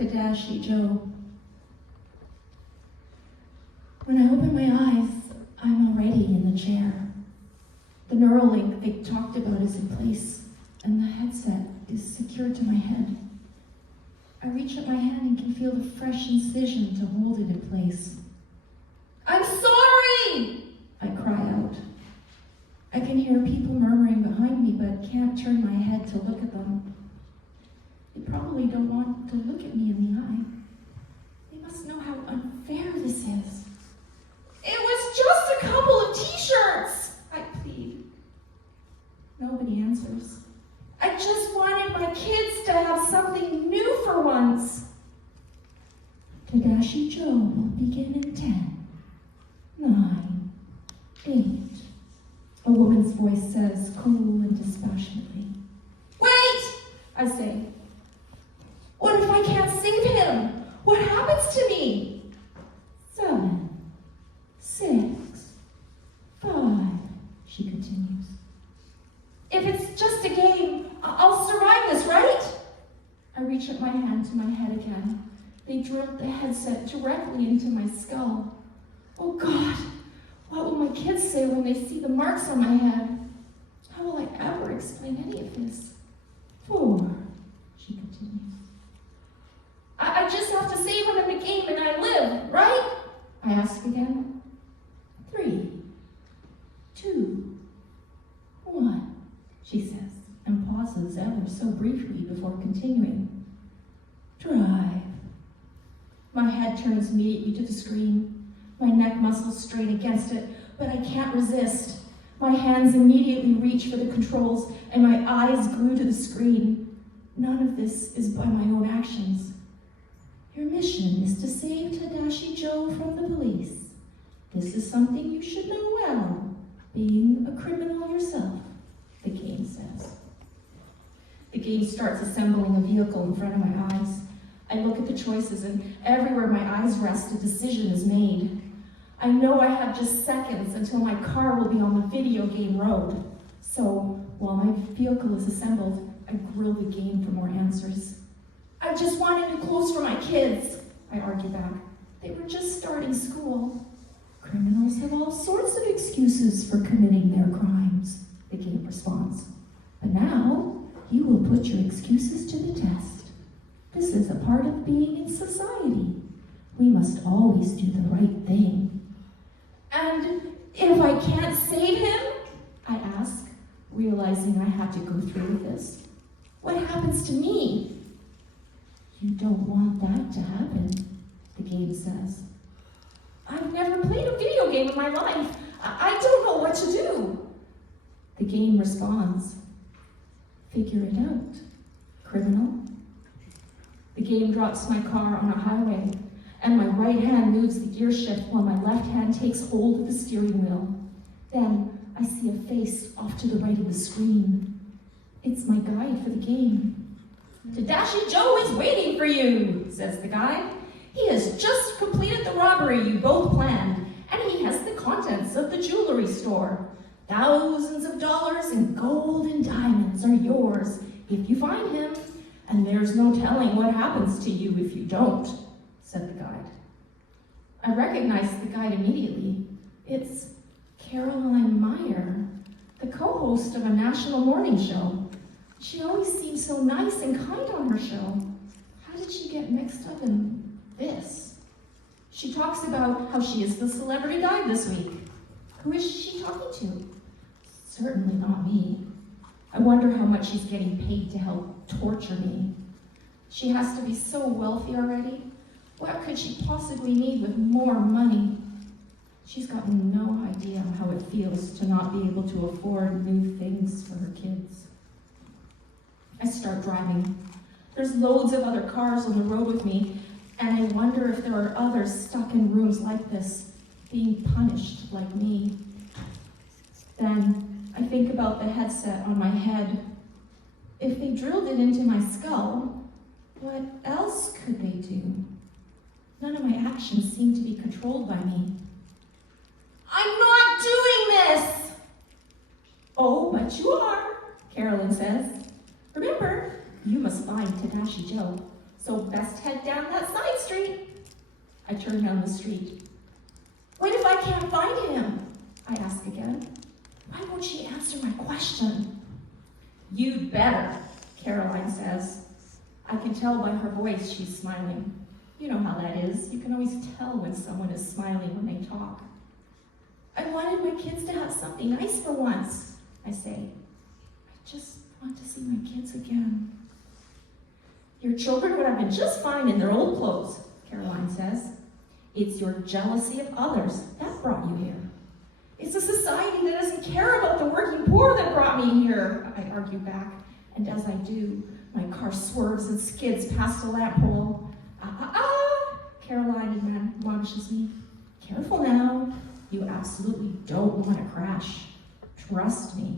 Tadashi Joe. When I open my eyes, I'm already in the chair. The Neuralink they talked about is in place, and the headset is secured to my head. I reach up my hand and can feel the fresh incision to hold it in place. "I'm sorry!" I cry out. I can hear people murmuring behind me, but can't turn my head to look at them. They probably don't want to look at me in the eye. They must know how unfair this is. "It was just a couple of t-shirts," I plead. Nobody answers. "I just wanted my kids to have something new for once." Tadashi Joe will begin in 10, 9, 8. A woman's voice says, cool and dispassionately. "Wait!" I say. "What if I can't save him? What happens to me?" 7, 6, 5, she continues. "If it's just a game, I'll survive this, right?" I reach up my hand to my head again. They drilled the headset directly into my skull. Oh God, what will my kids say when they see the marks on my head? How will I ever explain any of this? 4, she continues. I just have to save him in the game and I live, right?" I ask again. 3, 2, 1, she says, and pauses ever so briefly before continuing. "Drive." My head turns immediately to the screen. My neck muscles strain against it, but I can't resist. My hands immediately reach for the controls, and my eyes glue to the screen. None of this is by my own actions. "Your mission is to save Tadashi Joe from the police. This is something you should know well, being a criminal yourself," the game says. The game starts assembling a vehicle in front of my eyes. I look at the choices, and everywhere my eyes rest, a decision is made. I know I have just seconds until my car will be on the video game road. So, while my vehicle is assembled, I grill the game for more answers. "I just wanted new clothes for my kids," I argue back. "They were just starting school." "Criminals have all sorts of excuses for committing their crimes," the game responds. "But now, you will put your excuses to the test. This is a part of being in society. We must always do the right thing." "And if I can't save him?" I ask, realizing I have to go through with this. "What happens to me?" "You don't want that to happen," the game says. "I've never played a video game in my life. I don't know what to do." The game responds, "Figure it out, criminal." The game drops my car on a highway, and my right hand moves the gear shift while my left hand takes hold of the steering wheel. Then I see a face off to the right of the screen. It's my guide for the game. "Tadashi Joe is waiting for you," says the guide. "He has just completed the robbery you both planned, and he has the contents of the jewelry store. Thousands of dollars in gold and diamonds are yours if you find him, and there's no telling what happens to you if you don't," said the guide. I recognize the guide immediately. It's Caroline Meyer, the co-host of a national morning show. She always seems so nice and kind on her show. How did she get mixed up in this? She talks about how she is the celebrity guide this week. Who is she talking to? Certainly not me. I wonder how much she's getting paid to help torture me. She has to be so wealthy already. What could she possibly need with more money? She's got no idea how it feels to not be able to afford new things for her kids. I start driving. There's loads of other cars on the road with me, and I wonder if there are others stuck in rooms like this, being punished like me. Then I think about the headset on my head. If they drilled it into my skull, what else could they do? None of my actions seem to be controlled by me. "I'm not doing this!" "Oh, but you are," Carolyn says. "Remember, you must find Tadashi Joe. so best head down that side street. I turn down the street. What if I can't find him? I ask again. Why won't she answer my question? You'd better, Caroline says. I can tell by her voice she's smiling. You know how that is. You can always tell when someone is smiling when they talk. I wanted my kids to have something nice for once, I say. I just want to see my kids again. Your children would have been just fine in their old clothes, Caroline says. It's your jealousy of others that brought you here. It's a society that doesn't care about the working poor that brought me here, I argue back. And as I do, my car swerves and skids past a lamp pole. Caroline admonishes me. Careful now. You absolutely don't want to crash. Trust me.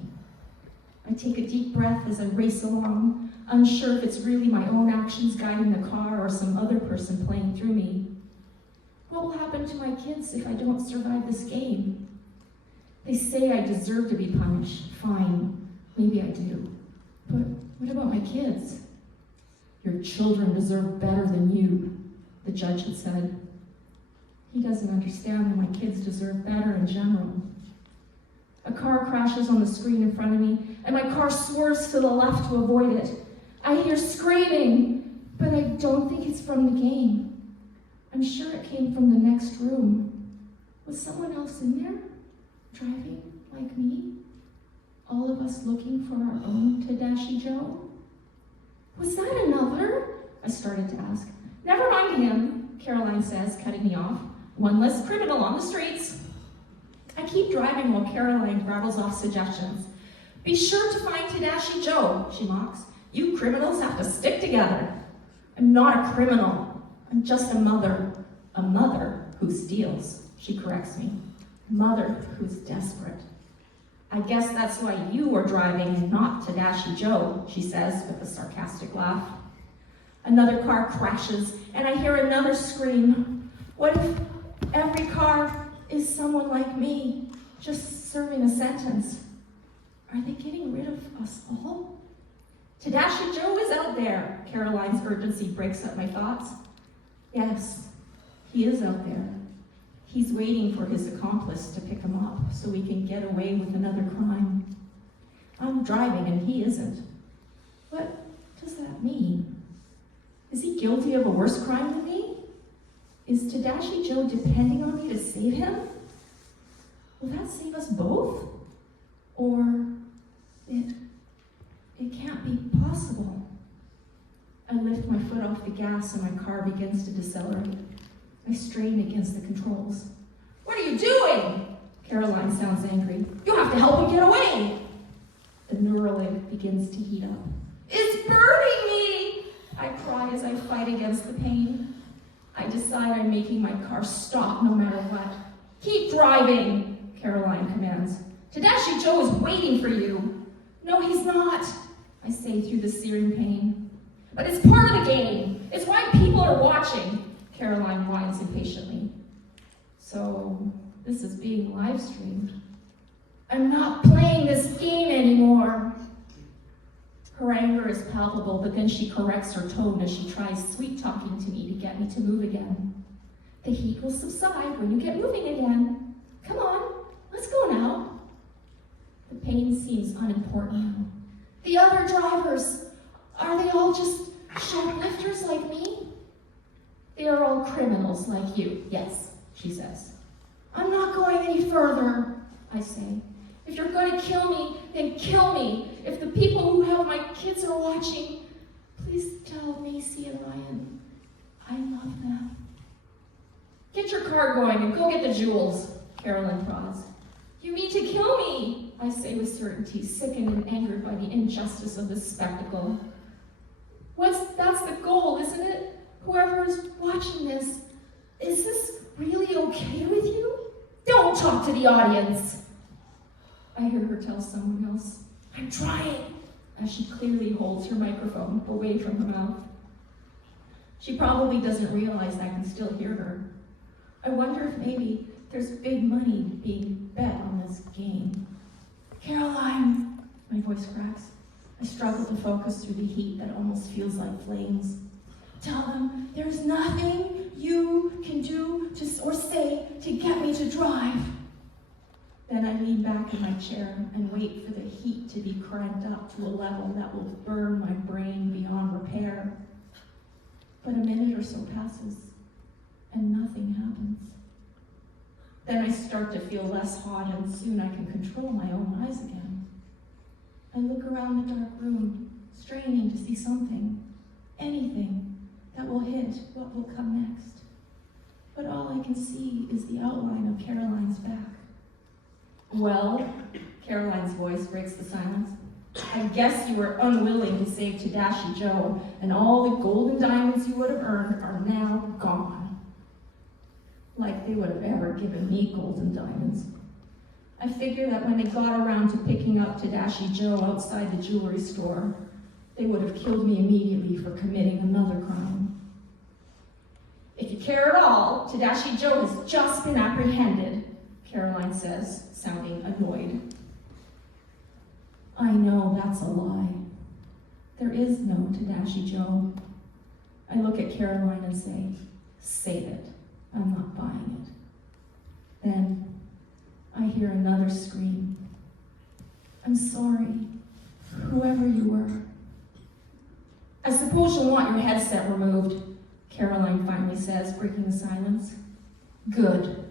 I take a deep breath as I race along, unsure if it's really my own actions guiding the car or some other person playing through me. What will happen to my kids if I don't survive this game? They say I deserve to be punished. Fine, maybe I do. But what about my kids? Your children deserve better than you, the judge had said. He doesn't understand that my kids deserve better in general. A car crashes on the screen in front of me, and my car swerves to the left to avoid it. I hear screaming, but I don't think it's from the game. I'm sure it came from the next room. Was someone else in there, driving like me? All of us looking for our own Tadashi Joe? Was that another? I started to ask. Never mind him, Caroline says, cutting me off. One less criminal on the streets. I keep driving while Caroline rattles off suggestions. Be sure to find Tadashi Joe, she mocks. You criminals have to stick together. I'm not a criminal. I'm just a mother who steals, she corrects me. A mother who's desperate. I guess that's why you were driving and not Tadashi Joe, she says with a sarcastic laugh. Another car crashes, and I hear another scream. What if every car is someone like me, just serving a sentence? Are they getting rid of us all? Tadashi Joe is out there, Caroline's urgency breaks up my thoughts. Yes, he is out there. He's waiting for his accomplice to pick him up so we can get away with another crime. I'm driving and he isn't. What does that mean? Is he guilty of a worse crime than me? Is Tadashi Joe depending on me to save him? Will that save us both? Or it can't be possible. I lift my foot off the gas and my car begins to decelerate. I strain against the controls. What are you doing? Caroline sounds angry. You have to help him get away. The Neuralink begins to heat up. It's burning me! I cry as I fight against the pain. I decide I'm making my car stop no matter what. Keep driving, Caroline commands. Tadashi Joe is waiting for you. No, he's not, I say through the searing pain. But it's part of the game. It's why people are watching, Caroline whines impatiently. So, this is being live streamed. I'm not playing this game anymore. Her anger is palpable, but then she corrects her tone as she tries sweet-talking to me to get me to move again. The heat will subside when you get moving again. Come on, let's go now. The pain seems unimportant now. The other drivers, are they all just shoplifters like me? They are all criminals like you, yes, she says. I'm not going any further, I say. If you're going to kill me, then kill me. If the people who have my kids are watching, please tell Macy and Ryan I love them. Get your car going and go get the jewels, Carolyn prods. You mean to kill me, I say with certainty, sickened and angered by the injustice of this spectacle. That's the goal, isn't it? Whoever is watching this, is this really okay with you? Don't talk to the audience. I hear her tell someone else, I'm trying, as she clearly holds her microphone away from her mouth. She probably doesn't realize I can still hear her. I wonder if maybe there's big money being bet on this game. Caroline, my voice cracks. I struggle to focus through the heat that almost feels like flames. Tell them there's nothing you can do or say to get me to drive. Then I lean back in my chair and wait for the heat to be cranked up to a level that will burn my brain beyond repair. But a minute or so passes, and nothing happens. Then I start to feel less hot, and soon I can control my own eyes again. I look around the dark room, straining to see something, anything, that will hint what will come next. But all I can see is the outline of Caroline's back. Well, Caroline's voice breaks the silence. I guess you were unwilling to save Tadashi Joe, and all the golden diamonds you would have earned are now gone. Like they would have ever given me golden diamonds. I figure that when they got around to picking up Tadashi Joe outside the jewelry store, they would have killed me immediately for committing another crime. If you care at all, Tadashi Joe has just been apprehended, Caroline says, sounding annoyed. I know that's a lie. There is no Tadashi Joe. I look at Caroline and say, save it. I'm not buying it. Then I hear another scream. I'm sorry, whoever you were. I suppose you'll want your headset removed, Caroline finally says, breaking the silence. Good,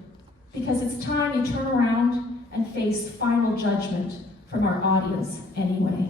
because it's time you turn around and face final judgment from our audience anyway.